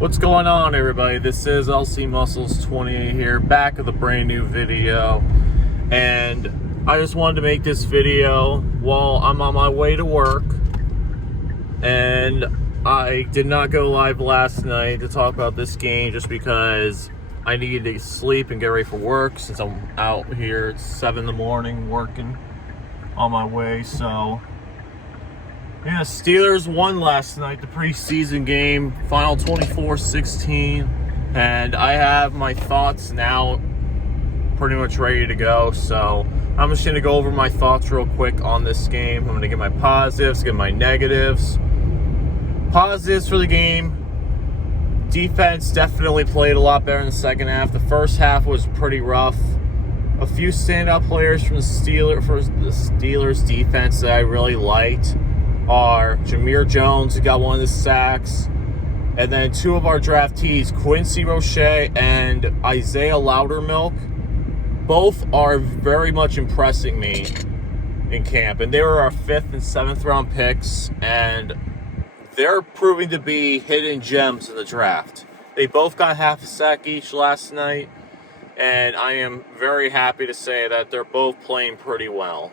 What's going on, everybody? This is LC Muscles 28 here, back with a brand new video. And I just wanted to make this video while I'm on my way to work. And I did not go live last night to talk about this game just because I needed to sleep and get ready for work since I'm out here at 7 in the morning working on my way. So yeah, Steelers won last night, the preseason game, final 24-16, and I have my thoughts now pretty much ready to go. So I'm just going to go over my thoughts real quick on this game. I'm going to give my positives, give my negatives. Positives for the game: defense definitely played a lot better in the second half. The first half was pretty rough. A few standout players from the Steelers defense that I really liked are Jameer Jones, who got one of the sacks, and then two of our draftees, Quincy Roche and Isaiah Loudermilk. Both are very much impressing me in camp, and they were our 5th and 7th round picks, and they're proving to be hidden gems in the draft. They both got half a sack each last night, and I am very happy to say that they're both playing pretty well.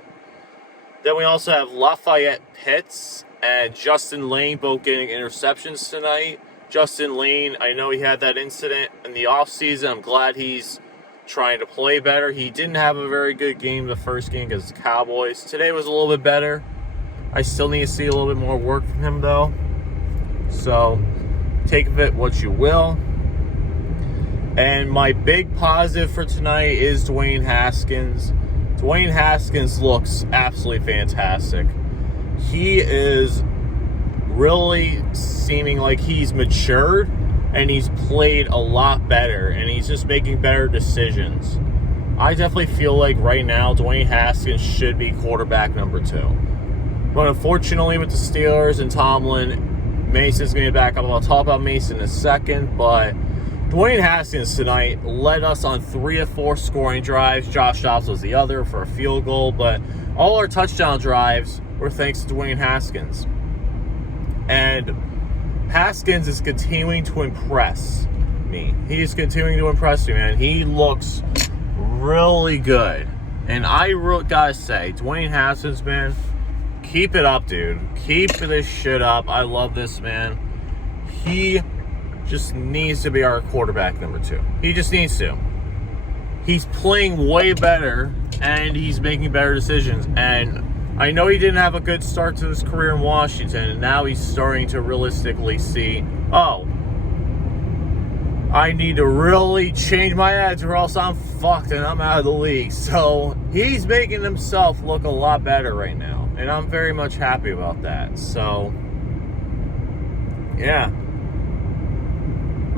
Then we also have Lafayette Pitts and Justin Lane both getting interceptions tonight. Justin Lane, I know he had that incident in the offseason. I'm glad he's trying to play better. He didn't have a very good game the first game against the Cowboys. Today was a little bit better. I still need to see a little bit more work from him, though. So take of it what you will. And my big positive for tonight is Dwayne Haskins. Dwayne Haskins looks absolutely fantastic. He is really seeming like he's matured and he's played a lot better and he's just making better decisions. I definitely feel like right now Dwayne Haskins should be quarterback number 2. But unfortunately with the Steelers and Tomlin, Mason's going to be back up. I'll talk about Mason in a second, but Dwayne Haskins tonight led us on 3 of 4 scoring drives. Josh Dobbs was the other for a field goal, but all our touchdown drives were thanks to Dwayne Haskins. And Haskins is continuing to impress me. He's continuing to impress me, man. He looks really good. And I really gotta say, Dwayne Haskins, man, keep it up, dude. Keep this shit up. I love this man. He just needs to be our quarterback number 2. He just needs to. He's playing way better, and he's making better decisions. And I know he didn't have a good start to his career in Washington, and now he's starting to realistically see, oh, I need to really change my attitude or else I'm fucked and I'm out of the league. So he's making himself look a lot better right now, and I'm very much happy about that. So, yeah.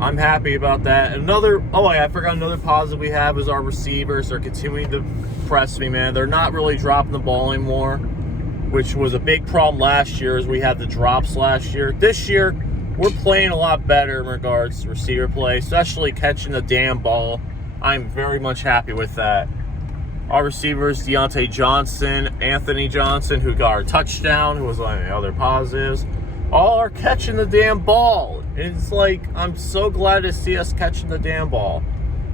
I'm happy about that. I forgot another positive we have is our receivers. They're continuing to impress me, man. They're not really dropping the ball anymore, which was a big problem last year as we had the drops last year. This year, we're playing a lot better in regards to receiver play, especially catching the damn ball. I'm very much happy with that. Our receivers, Deontay Johnson, Anthony Johnson, who got our touchdown, who was one of the other positives, all are catching the damn ball. It's like, I'm so glad to see us catching the damn ball.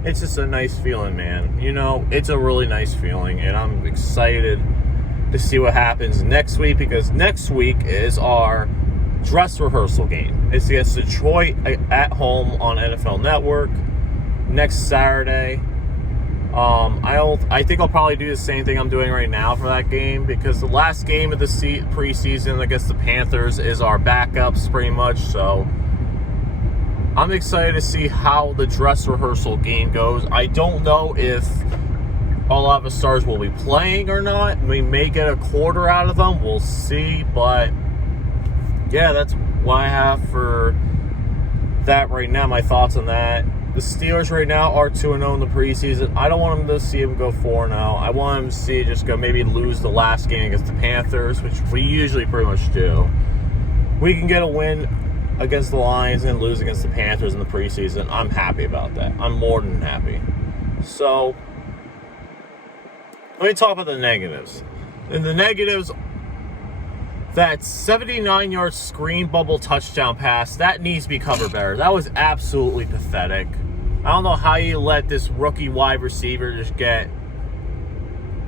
It's just a nice feeling, man. You know, it's a really nice feeling, and I'm excited to see what happens next week, because next week is our dress rehearsal game. It's against Detroit at home on NFL Network next Saturday. I think I'll probably do the same thing I'm doing right now for that game, because the last game of the preseason against the Panthers is our backups pretty much. So I'm excited to see how the dress rehearsal game goes. I don't know if a lot of the stars will be playing or not. We may get a quarter out of them. We'll see. But yeah, that's what I have for that right now. My thoughts on that. The Steelers right now are 2-0 in the preseason. I don't want them to see them go 4-0. I want them to see it just go maybe lose the last game against the Panthers, which we usually pretty much do. We can get a win against the Lions and lose against the Panthers in the preseason. I'm happy about that. I'm more than happy. So let me talk about the negatives. And the negatives That 79-yard screen bubble touchdown pass, that needs to be covered better. That was absolutely pathetic. I don't know how you let this rookie wide receiver just get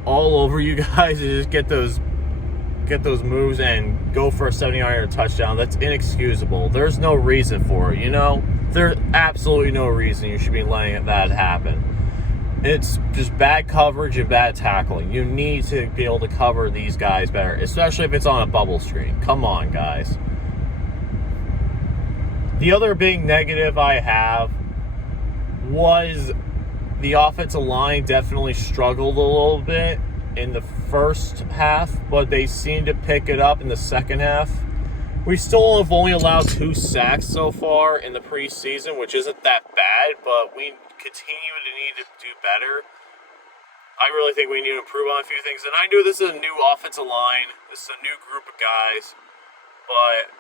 all over you guys and just get those moves and go for a 79-yard touchdown. That's inexcusable. There's no reason for it, you know? There's absolutely no reason you should be letting that happen. It's just bad coverage and bad tackling. You need to be able to cover these guys better, especially if it's on a bubble screen. Come on, guys. The other big negative I have was the offensive line definitely struggled a little bit in the first half, but they seemed to pick it up in the second half. We still have only allowed 2 sacks so far in the preseason, which isn't that bad, but we continue to need to do better. I really think we need to improve on a few things. And I knew this is a new offensive line. This is a new group of guys. But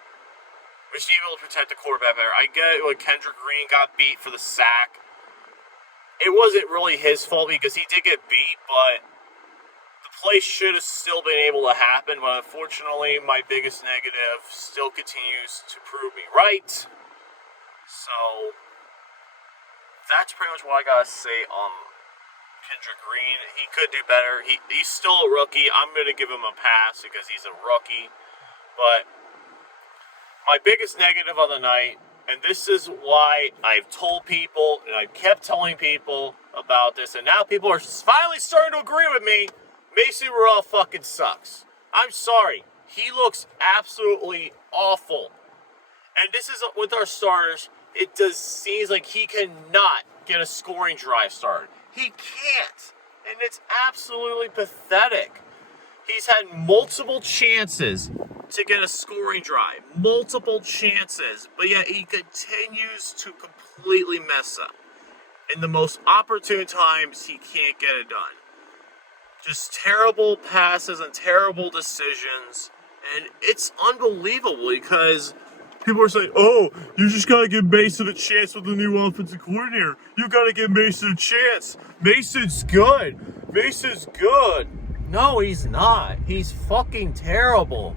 we should be able to protect the quarterback better. I get it when Kendrick Green got beat for the sack. It wasn't really his fault because he did get beat, but the play should have still been able to happen. But unfortunately, my biggest negative still continues to prove me right. So that's pretty much what I gotta say on Kendrick Green. He could do better. He's still a rookie. I'm gonna give him a pass because he's a rookie. But my biggest negative of the night, and this is why I've told people, and I've kept telling people about this, and now people are finally starting to agree with me, Mason Rudolph fucking sucks. I'm sorry. He looks absolutely awful. And this is with our starters. It seems like he cannot get a scoring drive started. He can't. And it's absolutely pathetic. He's had multiple chances to get a scoring drive. Multiple chances. But yet he continues to completely mess up. In the most opportune times, he can't get it done. Just terrible passes and terrible decisions. And it's unbelievable because people are saying, oh, you just got to give Mason a chance with the new offensive coordinator. You got to give Mason a chance. Mason's good. Mason's good. No, he's not. He's fucking terrible.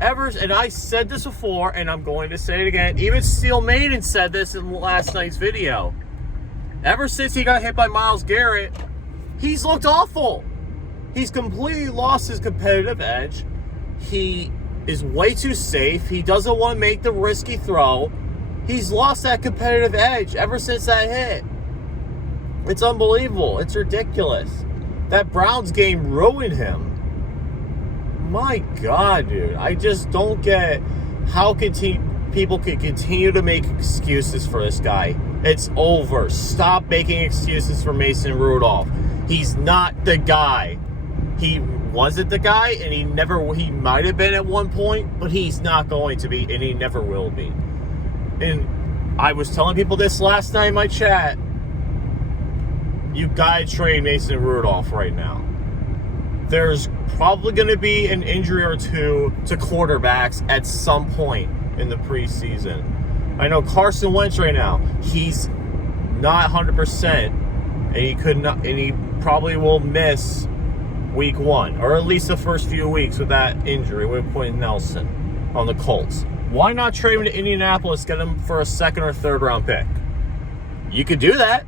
And I said this before, and I'm going to say it again. Even Steel Maiden said this in last night's video. Ever since he got hit by Myles Garrett, he's looked awful. He's completely lost his competitive edge. He is way too safe. He doesn't want to make the risky throw. He's lost that competitive edge ever since that hit. It's unbelievable. It's ridiculous. That Browns game ruined him. My God, dude. I just don't get how people can continue to make excuses for this guy. It's over. Stop making excuses for Mason Rudolph. He's not the guy. He wasn't the guy, and he might have been at one point, but he's not going to be, and he never will be. And I was telling people this last night in my chat. You gotta trade Mason Rudolph right now. There's probably going to be an injury or two to quarterbacks at some point in the preseason. I know Carson Wentz right now, he's not 100%, and he probably will miss week 1, or at least the first few weeks with that injury with Quentin Nelson on the Colts. Why not trade him to Indianapolis, get him for a 2nd or 3rd round pick? You could do that.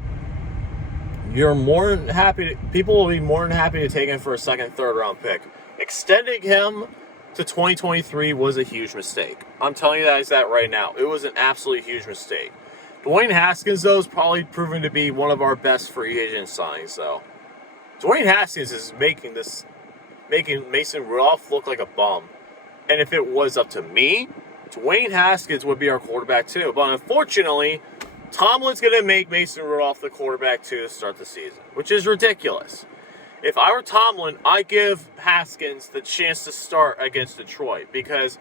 You're more than happy. People will be more than happy to take him for a 2nd, 3rd round pick. Extending him to 2023 was a huge mistake. I'm telling you that right now. It was an absolutely huge mistake. Dwayne Haskins, though, is probably proven to be one of our best free agent signings, though. Dwayne Haskins is making Mason Rudolph look like a bum. And if it was up to me, Dwayne Haskins would be our quarterback too. But unfortunately, Tomlin's going to make Mason Rudolph the quarterback too to start the season, which is ridiculous. If I were Tomlin, I'd give Haskins the chance to start against Detroit, because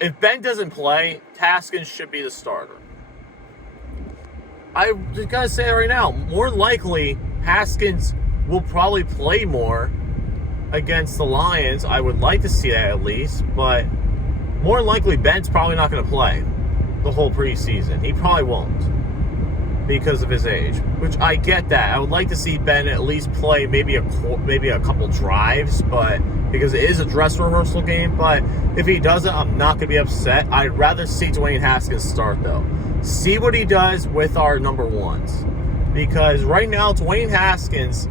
if Ben doesn't play, Haskins should be the starter. I just got to say it right now. More likely, Haskins will probably play more against the Lions. I would like to see that at least, but more likely Ben's probably not going to play the whole preseason. He probably won't because of his age, which I get that. I would like to see Ben at least play maybe a couple drives, but because it is a dress rehearsal game. But if he doesn't, I'm not going to be upset. I'd rather see Dwayne Haskins start, though. See what he does with our number ones. Because right now, Dwayne Haskins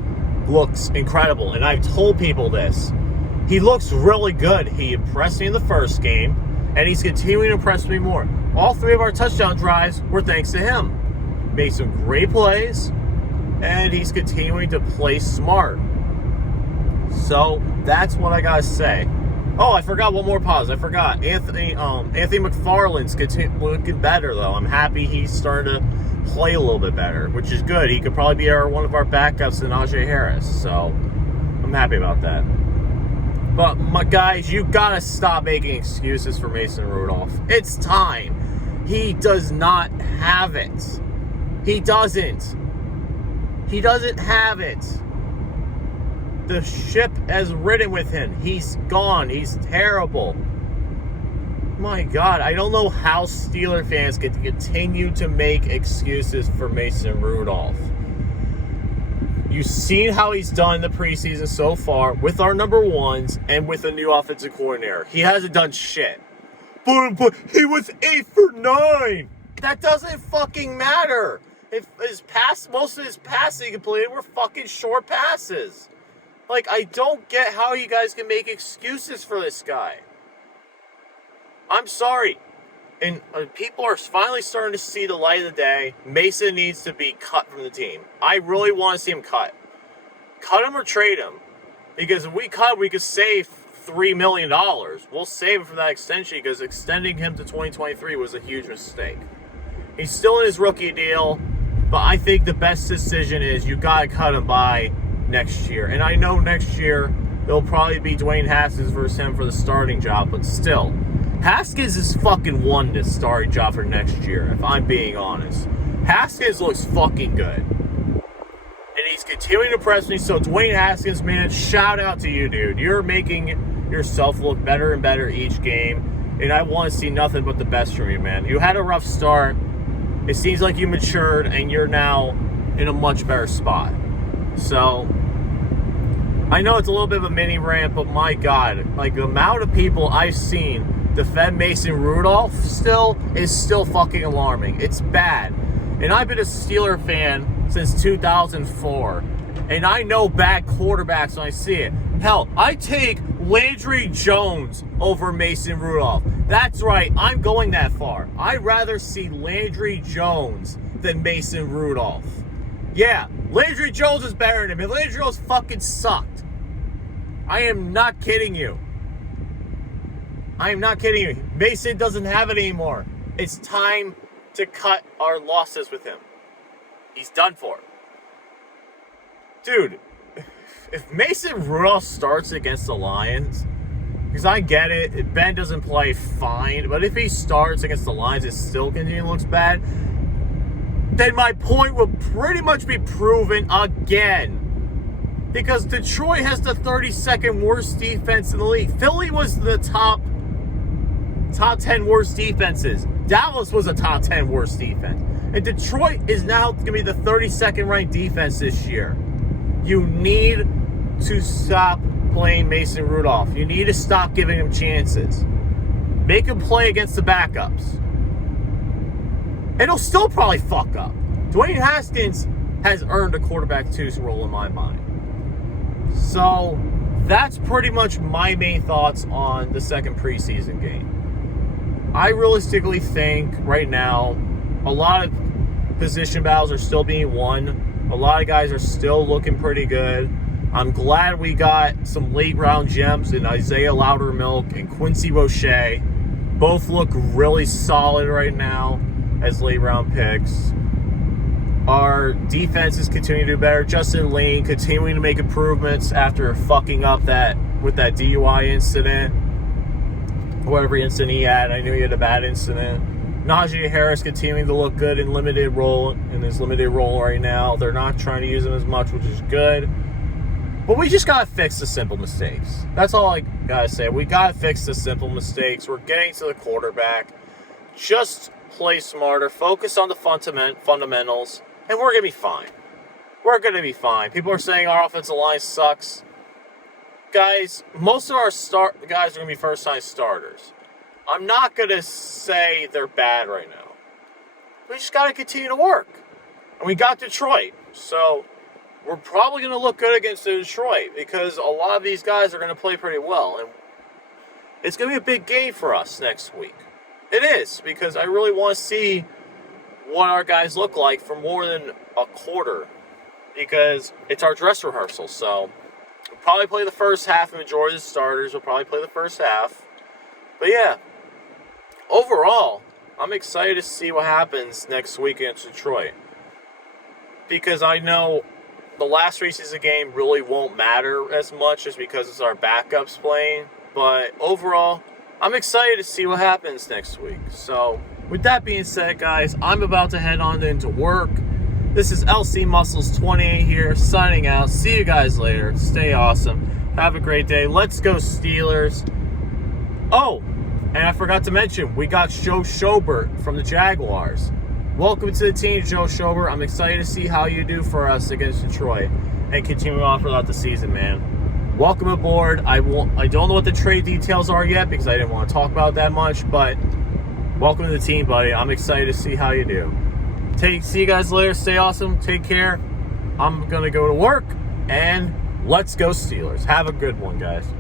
looks incredible. And I've told people this. He looks really good. He impressed me in the first game. And he's continuing to impress me more. All 3 of our touchdown drives were thanks to him. Made some great plays. And he's continuing to play smart. So, that's what I got to say. Oh, I forgot one more pause. I forgot. Anthony McFarland's looking better, though. I'm happy he's starting to play a little bit better, which is good. He could probably be one of our backups to Najee Harris. So, I'm happy about that. But, my guys, you got to stop making excuses for Mason Rudolph. It's time. He does not have it. He doesn't. He doesn't have it. The ship has ridden with him. He's gone. He's terrible. My God, I don't know how Steeler fans can continue to make excuses for Mason Rudolph. You've seen how he's done in the preseason so far with our number ones and with a new offensive coordinator. He hasn't done shit. But he was 8 for 9. That doesn't fucking matter. If most of his passes he completed were fucking short passes. Like, I don't get how you guys can make excuses for this guy. I'm sorry. And people are finally starting to see the light of the day. Mason needs to be cut from the team. I really want to see him cut. Cut him or trade him. Because if we cut, we could save $3 million. We'll save him for that extension because extending him to 2023 was a huge mistake. He's still in his rookie deal. But I think the best decision is you got to cut him by next year. And I know next year there'll probably be Dwayne Haskins versus him for the starting job, but still, Haskins has fucking won this starting job for next year, if I'm being honest. Haskins looks fucking good. And he's continuing to impress me, so Dwayne Haskins, man, shout out to you, dude. You're making yourself look better and better each game, and I want to see nothing but the best from you, man. You had a rough start. It seems like you matured, and you're now in a much better spot. So, I know it's a little bit of a mini rant, but my God, like the amount of people I've seen defend Mason Rudolph is still fucking alarming. It's bad. And I've been a Steeler fan since 2004. And I know bad quarterbacks when I see it. Hell, I take Landry Jones over Mason Rudolph. That's right, I'm going that far. I'd rather see Landry Jones than Mason Rudolph. Yeah, Landry Jones is better than him. And Landry Jones fucking sucked. I am not kidding you. I am not kidding you. Mason doesn't have it anymore. It's time to cut our losses with him. He's done for. Dude, if Mason Rudolph starts against the Lions, because I get it, Ben doesn't play fine, but if he starts against the Lions, it still continually looks bad, then my point will pretty much be proven again. Because Detroit has the 32nd worst defense in the league. Philly was the top 10 worst defenses. Dallas was a top 10 worst defense. And Detroit is now going to be the 32nd ranked defense this year. You need to stop playing Mason Rudolph. You need to stop giving him chances. Make him play against the backups. And he'll still probably fuck up. Dwayne Haskins has earned a quarterback 2's role in my mind. So, that's pretty much my main thoughts on the second preseason game. I realistically think right now, a lot of position battles are still being won. A lot of guys are still looking pretty good. I'm glad we got some late round gems in Isaiah Loudermilk and Quincy Roche. Both look really solid right now as late round picks. Our defense is continuing to do better. Justin Lane continuing to make improvements after fucking up with that DUI incident. Whatever incident he had, I knew he had a bad incident. Najee Harris continuing to look good in his limited role right now. They're not trying to use him as much, which is good. But we just gotta fix the simple mistakes. That's all I gotta say. We gotta fix the simple mistakes. We're getting to the quarterback. Just play smarter. Focus on the fundamentals. And we're going to be fine. We're going to be fine. People are saying our offensive line sucks. guys, most of our guys are going to be first-time starters. I'm not going to say they're bad right now. We just got to continue to work. And we got Detroit. So we're probably going to look good against Detroit because a lot of these guys are going to play pretty well. And it's going to be a big game for us next week. It is, because I really want to see what our guys look like for more than a quarter. Because it's our dress rehearsal. So we'll probably play the first half. The majority of the starters will probably play the first half. But yeah, overall, I'm excited to see what happens next week against Detroit. Because I know the last preseason game really won't matter as much just because it's our backups playing. But overall, I'm excited to see what happens next week. So, with that being said, guys, I'm about to head on into work. This is LC Muscles 28 here, signing out. See you guys later. Stay awesome. Have a great day. Let's go Steelers. Oh, and I forgot to mention, we got Joe Schobert from the Jaguars. Welcome to the team, Joe Schobert. I'm excited to see how you do for us against Detroit and continue on throughout the season, man. Welcome aboard. I don't know what the trade details are yet because I didn't want to talk about that much, but welcome to the team, buddy. I'm excited to see how you do. See you guys later. Stay awesome. Take care. I'm going to go to work, and let's go Steelers. Have a good one, guys.